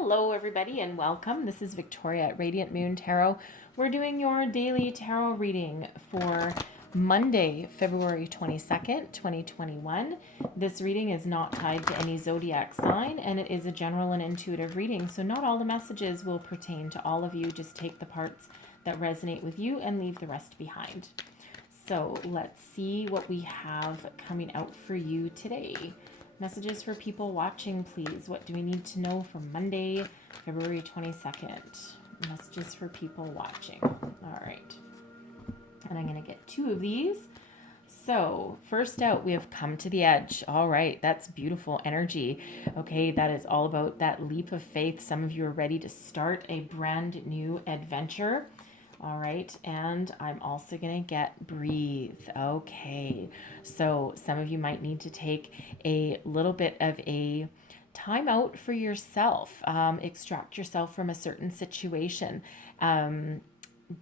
Hello, everybody, and welcome. This is Victoria at Radiant Moon Tarot. We're doing your daily tarot reading for Monday, February 22nd, 2021. This reading is not tied to any zodiac sign, and it is a general and intuitive reading, so not all the messages will pertain to all of you. Just take the parts that resonate with you and leave the rest behind. So let's see what we have coming out for you today. Messages for people watching, please. What do we need to know for Monday, February 22nd? Messages for people watching. All right. And I'm going to get two of these. So first out, we have come to the edge. All right. That's beautiful energy. Okay. That is all about that leap of faith. Some of you are ready to start a brand new adventure. All right, and I'm also going to get breathe. Okay, so some of you might need to take a little bit of a time out for yourself, extract yourself from a certain situation,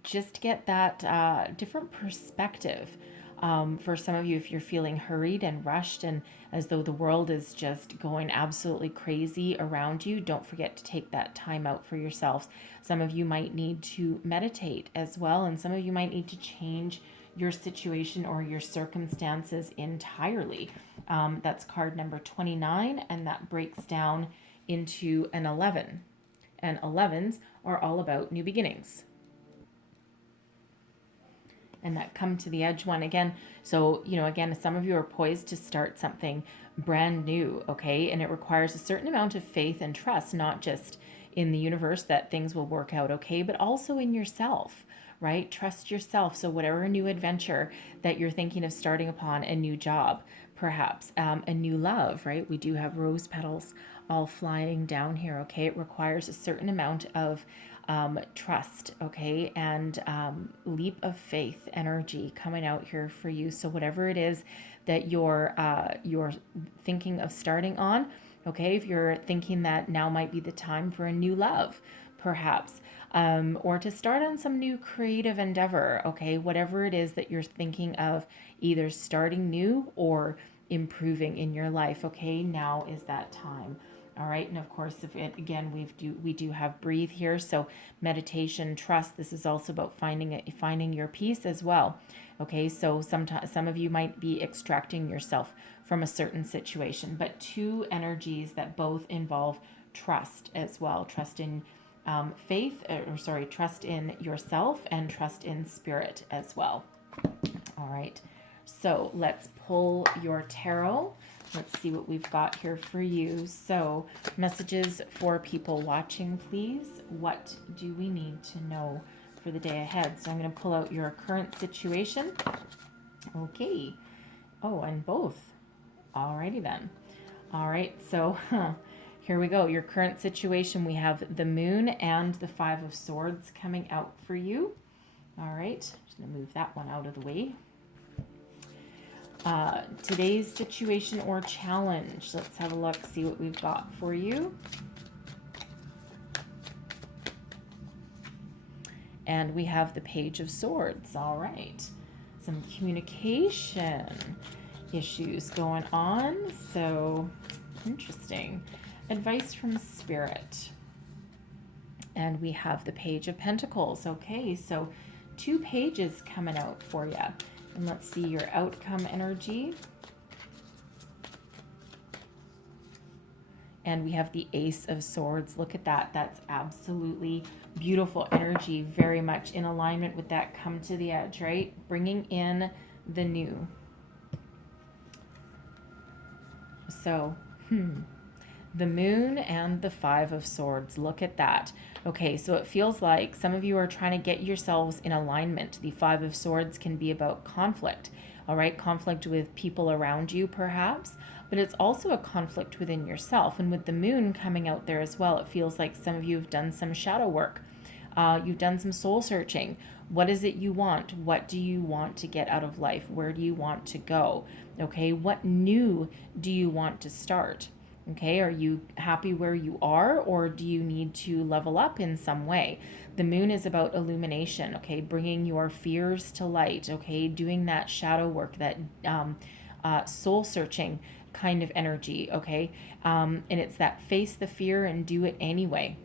just get that different perspective. For some of you, if you're feeling hurried and rushed and as though the world is just going absolutely crazy around you, don't forget to take that time out for yourselves. Some of you might need to meditate as well, and some of you might need to change your situation or your circumstances entirely. That's card number 29, and that breaks down into an 11. And 11s are all about new beginnings. And that come to the edge one again. So, again, some of you are poised to start something brand new, okay? And it requires a certain amount of faith and trust, not just in the universe that things will work out okay, but also in yourself, right? Trust yourself. So whatever new adventure that you're thinking of starting upon, a new job, perhaps a new love, right? We do have rose petals all flying down here, okay? It requires a certain amount of trust, okay, and leap of faith energy coming out here for you. So whatever it is that you're thinking of starting on, okay, if you're thinking that now might be the time for a new love, perhaps, or to start on some new creative endeavor, okay, whatever it is that you're thinking of either starting new or improving in your life, okay, now is that time. All right, and of course, we do have breathe here. So meditation, trust. This is also about finding your peace as well. Okay, so some of you might be extracting yourself from a certain situation, but two energies that both involve trust as well. Trust in trust in yourself and trust in spirit as well. All right, so let's pull your tarot. Let's see what we've got here for you. So, messages for people watching, please. What do we need to know for the day ahead? So, I'm going to pull out your current situation. Okay. Oh, and both. Alrighty then. All right. So, here we go. Your current situation. We have the moon and the 5 of swords coming out for you. All right. Just going to move that one out of the way. Today's situation or challenge. Let's have a look, see what we've got for you. And we have the Page of Swords. All right. Some communication issues going on. So, interesting. Advice from Spirit. And we have the Page of Pentacles. Okay, so 2 pages coming out for you. And let's see your outcome energy. And we have the Ace of Swords. Look at that. That's absolutely beautiful energy. Very much in alignment with that come to the edge, right? Bringing in the new. So, the moon and the 5 of swords. Look at that. Okay, so it feels like some of you are trying to get yourselves in alignment. The 5 of swords can be about conflict, all right? Conflict with people around you, perhaps, but it's also a conflict within yourself. And with the moon coming out there as well, it feels like some of you have done some shadow work. You've done some soul searching. What is it you want? What do you want to get out of life? Where do you want to go? Okay, what new do you want to start? Okay, are you happy where you are, or do you need to level up in some way? The moon is about illumination, okay, bringing your fears to light, okay, doing that shadow work, that soul searching kind of energy, okay? And it's that face the fear and do it anyway.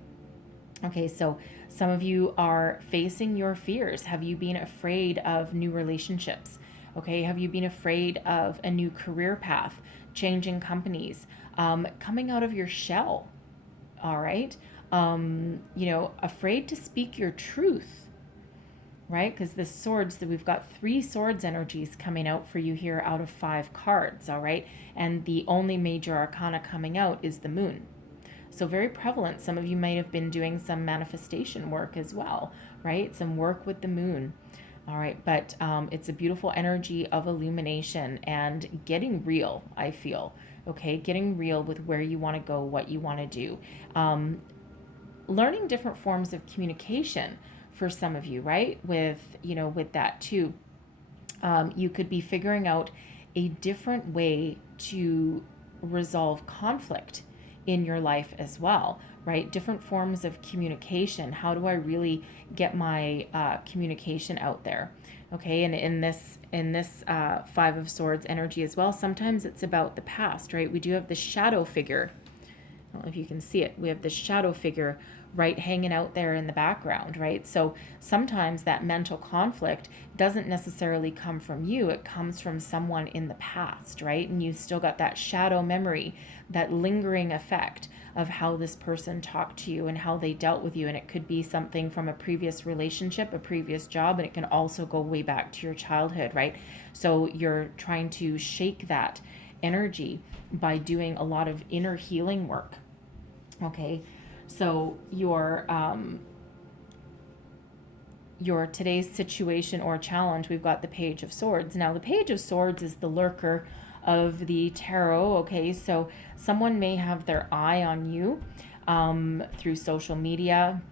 Okay, so some of you are facing your fears. Have you been afraid of new relationships? Okay, have you been afraid of a new career path, changing companies, coming out of your shell? All right, afraid to speak your truth, right? Because the swords, that we've got 3 swords energies coming out for you here out of 5 cards, all right? And the only major arcana coming out is the moon. So very prevalent. Some of you might have been doing some manifestation work as well, right? Some work with the moon. All right, but it's a beautiful energy of illumination and getting real, I feel. Okay, getting real with where you want to go, what you want to do. Learning different forms of communication for some of you, right? With that too. You could be figuring out a different way to resolve conflict in your life as well, right? Different forms of communication. How do I really get my communication out there? Okay, and in this 5 of Swords energy as well, sometimes it's about the past, right? We do have the shadow figure. I don't know if you can see it. We have the shadow figure right hanging out there in the background, right? So sometimes that mental conflict doesn't necessarily come from you. It comes from someone in the past, right? And you've still got that shadow memory, that lingering effect of how this person talked to you and how they dealt with you. And it could be something from a previous relationship, a previous job, and it can also go way back to your childhood, right? So you're trying to shake that energy by doing a lot of inner healing work. Okay, so your today's situation or challenge, we've got the Page of Swords. Now, the Page of Swords is the lurker of the tarot. Okay, so someone may have their eye on you through social media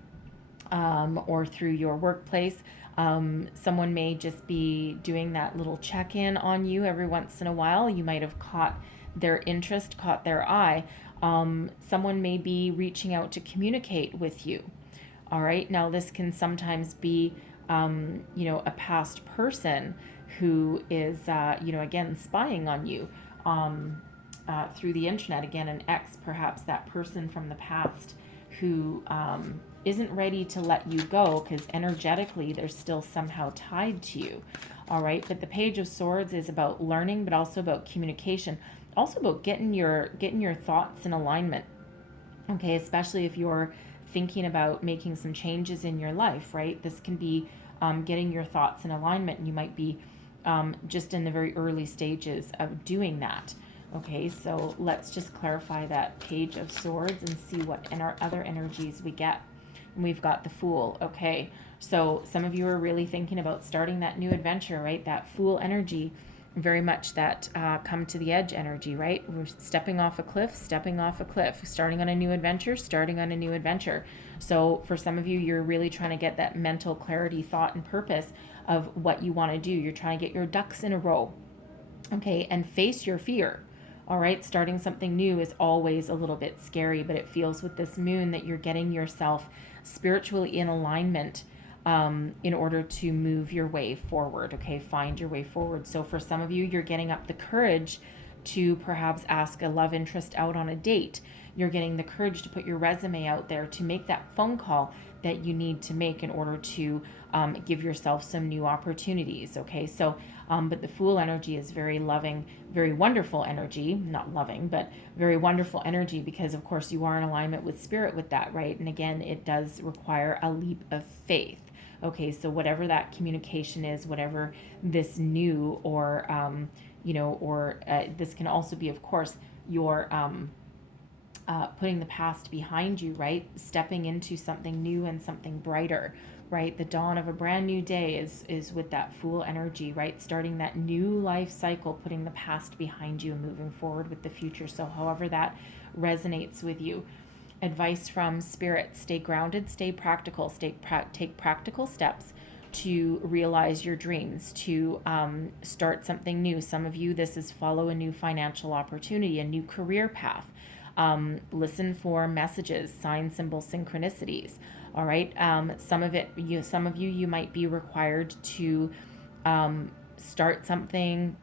or through your workplace. Someone may just be doing that little check-in on you every once in a while. You might have caught their interest, caught their eye. Someone may be reaching out to communicate with you. All right. Now, this can sometimes be, a past person who is, again, spying on you through the internet. Again, an ex, perhaps that person from the past who isn't ready to let you go because energetically they're still somehow tied to you. All right. But the Page of Swords is about learning, but also about communication. Also about getting your thoughts in alignment, okay? Especially if you're thinking about making some changes in your life, right? This can be getting your thoughts in alignment. You might be just in the very early stages of doing that, okay? So let's just clarify that Page of Swords and see what in our other energies we get. And we've got the Fool, okay? So some of you are really thinking about starting that new adventure, right? That Fool energy. Very much that come to the edge energy, right? We're stepping off a cliff, starting on a new adventure. So for some of you, you're really trying to get that mental clarity, thought, and purpose of what you want to do. You're trying to get your ducks in a row, okay, and face your fear. All right, starting something new is always a little bit scary, but it feels with this moon that you're getting yourself spiritually in alignment in order to move your way forward, okay? Find your way forward. So for some of you, you're getting up the courage to perhaps ask a love interest out on a date. You're getting the courage to put your resume out there, to make that phone call that you need to make in order to give yourself some new opportunities, okay? So, but the Fool energy is very loving, very wonderful energy, not loving, but very wonderful energy because, of course, you are in alignment with spirit with that, right? And again, it does require a leap of faith. Okay, so whatever that communication is, whatever this new or, this can also be, of course, your putting the past behind you, right? Stepping into something new and something brighter, right? The dawn of a brand new day is with that Fool energy, right? Starting that new life cycle, putting the past behind you and moving forward with the future. So however that resonates with you. Advice from Spirit: stay grounded, stay practical, take practical steps to realize your dreams, to start something new. Some of you, this is follow a new financial opportunity, a new career path. Listen for messages, sign, symbol, synchronicities. All right. Some of you might be required to start something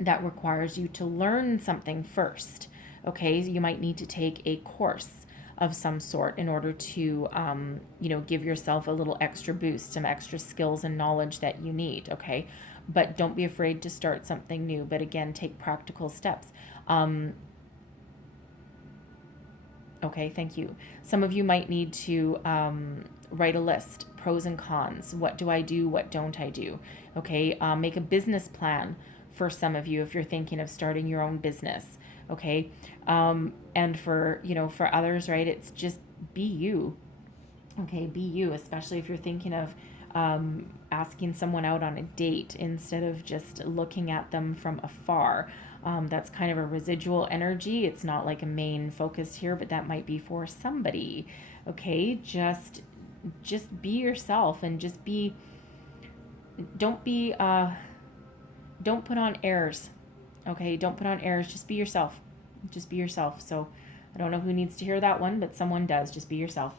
that requires you to learn something first. Okay, you might need to take a course of some sort in order to, give yourself a little extra boost, some extra skills and knowledge that you need. Okay, but don't be afraid to start something new. But again, take practical steps. Okay, thank you. Some of you might need to write a list, pros and cons. What do I do? What don't I do? Okay, make a business plan for some of you if you're thinking of starting your own business. Okay, and for others, right, it's just be you. Okay, be you, especially if you're thinking of asking someone out on a date instead of just looking at them from afar. That's kind of a residual energy. It's not like a main focus here, but that might be for somebody. Okay, just be yourself and just be. Don't be. Don't put on airs. Okay, don't put on airs. Just be yourself. Just be yourself. So, I don't know who needs to hear that one, but someone does. Just be yourself.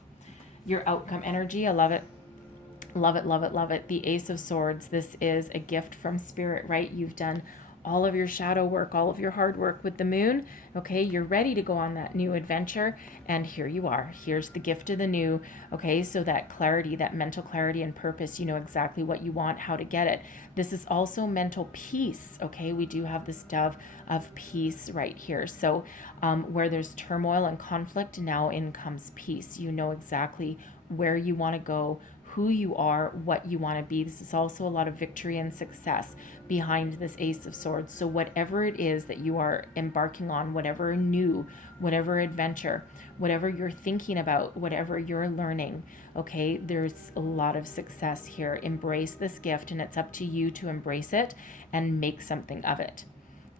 Your outcome energy, I love it. Love it, love it, love it. The Ace of Swords, this is a gift from Spirit, right? You've done all of your shadow work, all of your hard work with the moon. Okay, you're ready to go on that new adventure. And here you are. Here's the gift of the new. Okay, so that clarity, that mental clarity and purpose, you know exactly what you want, how to get it. This is also mental peace. Okay, we do have this dove of peace right here. So where there's turmoil and conflict, now in comes peace. You know exactly where you want to go, who you are, what you want to be. This is also a lot of victory and success behind this Ace of Swords. So whatever it is that you are embarking on, whatever new, whatever adventure, whatever you're thinking about, whatever you're learning, okay, there's a lot of success here. Embrace this gift, and it's up to you to embrace it and make something of it.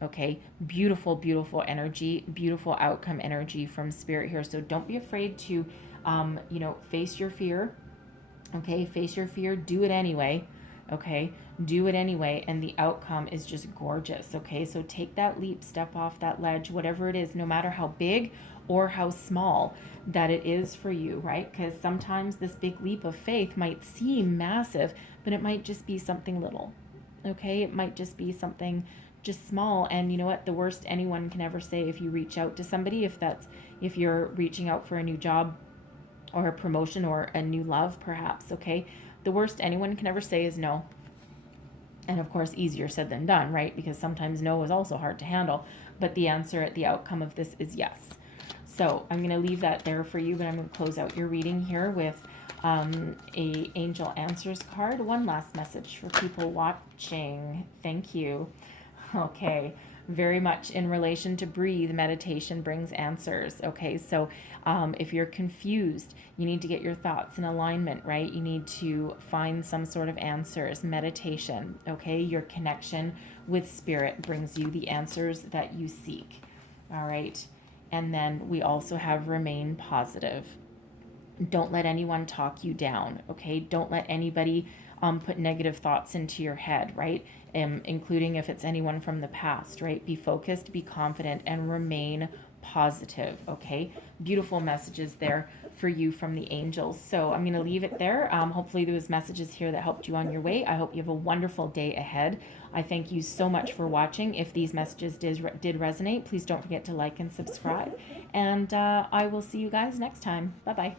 Okay, beautiful, beautiful energy, beautiful outcome energy from Spirit here. So don't be afraid to, face your fear. Okay, face your fear, do it anyway. Okay, do it anyway, and the outcome is just gorgeous. Okay, so take that leap, step off that ledge, whatever it is, no matter how big or how small that it is for you, right? Because sometimes this big leap of faith might seem massive, but it might just be something little. Okay, it might just be something just small. And you know what, the worst anyone can ever say if you reach out to somebody, if you're reaching out for a new job or a promotion or a new love, perhaps, okay? The worst anyone can ever say is no. And of course, easier said than done, right? Because sometimes no is also hard to handle. But the answer, the outcome of this is yes. So I'm going to leave that there for you, but I'm going to close out your reading here with a Angel Answers card. One last message for people watching. Thank you. Okay. Very much in relation to breathe, meditation brings answers. Okay, so if you're confused, you need to get your thoughts in alignment, right? You need to find some sort of answers. Meditation, okay? Your connection with Spirit brings you the answers that you seek. All right, and then we also have remain positive. Don't let anyone talk you down, okay? Don't let anybody put negative thoughts into your head, right? Including if it's anyone from the past, right? Be focused, be confident, and remain positive, okay? Beautiful messages there for you from the angels. So I'm going to leave it there. Hopefully there was messages here that helped you on your way. I hope you have a wonderful day ahead. I thank you so much for watching. If these messages did resonate, please don't forget to like and subscribe. And I will see you guys next time. Bye-bye.